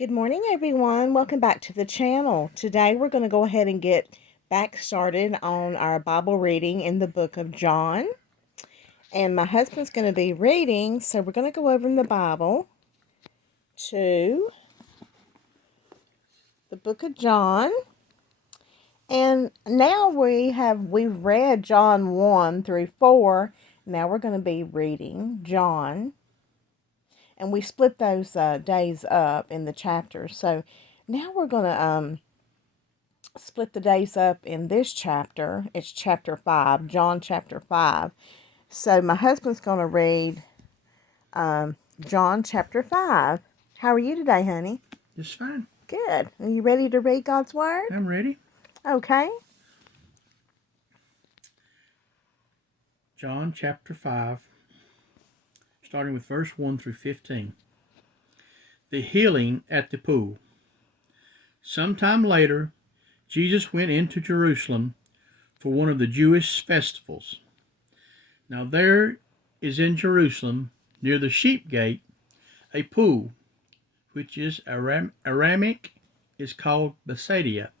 Good morning, everyone. Welcome back to the channel. Today we're going to go ahead and get back started on our Bible reading in the book of John. And my husband's going to be reading, so we're going to go over in the Bible to the book of John. And now we've read John 1 through 4. Now we're going to be reading John. And we split those days up in the chapters. So now we're going to split the days up in this chapter. It's chapter 5, John chapter 5. So my husband's going to read John chapter 5. How are you today, honey? Just fine. Good. Are you ready to read God's Word? I'm ready. Okay. John chapter 5, starting with verse 1 through 15. The healing at the pool. Sometime later, Jesus went into Jerusalem for one of the Jewish festivals. Now there is in Jerusalem, near the sheep gate, a pool, which is Aramaic is called Bethsaida,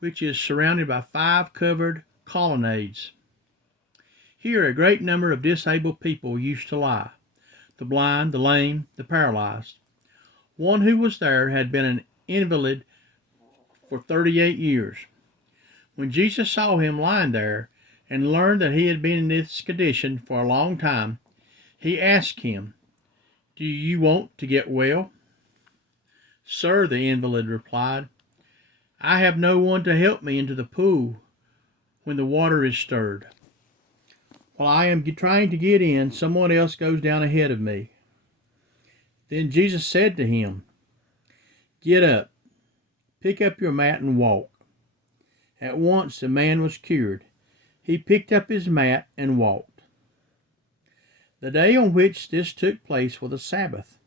which is surrounded by 5 covered colonnades. Here a great number of disabled people used to lie, the blind, the lame, the paralyzed. One who was there had been an invalid for 38 years. When Jesus saw him lying there and learned that he had been in this condition for a long time, he asked him, "Do you want to get well?" "Sir," the invalid replied, "I have no one to help me into the pool when the water is stirred. While I am trying to get in, someone else goes down ahead of me." Then Jesus said to him, "Get up, pick up your mat and walk." At once the man was cured. He picked up his mat and walked. The day on which this took place was a Sabbath.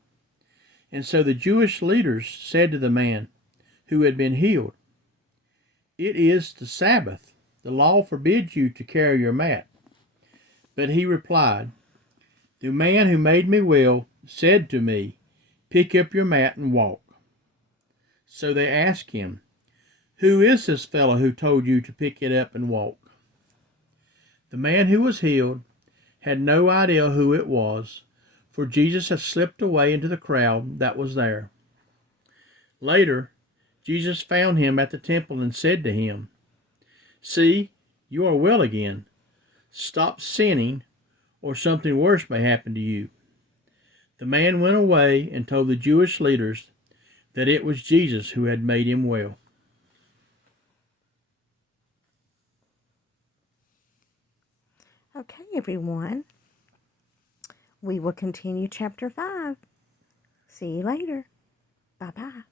And so the Jewish leaders said to the man who had been healed, "It is the Sabbath. The law forbids you to carry your mat." But he replied, "The man who made me well said to me, 'Pick up your mat and walk.'" So they asked him, "Who is this fellow who told you to pick it up and walk?" The man who was healed had no idea who it was, for Jesus had slipped away into the crowd that was there. Later, Jesus found him at the temple and said to him, "See, you are well again. Stop sinning, or something worse may happen to you." The man went away and told the Jewish leaders that it was Jesus who had made him well. Okay, everyone. We will continue chapter 5. See you later. Bye-bye.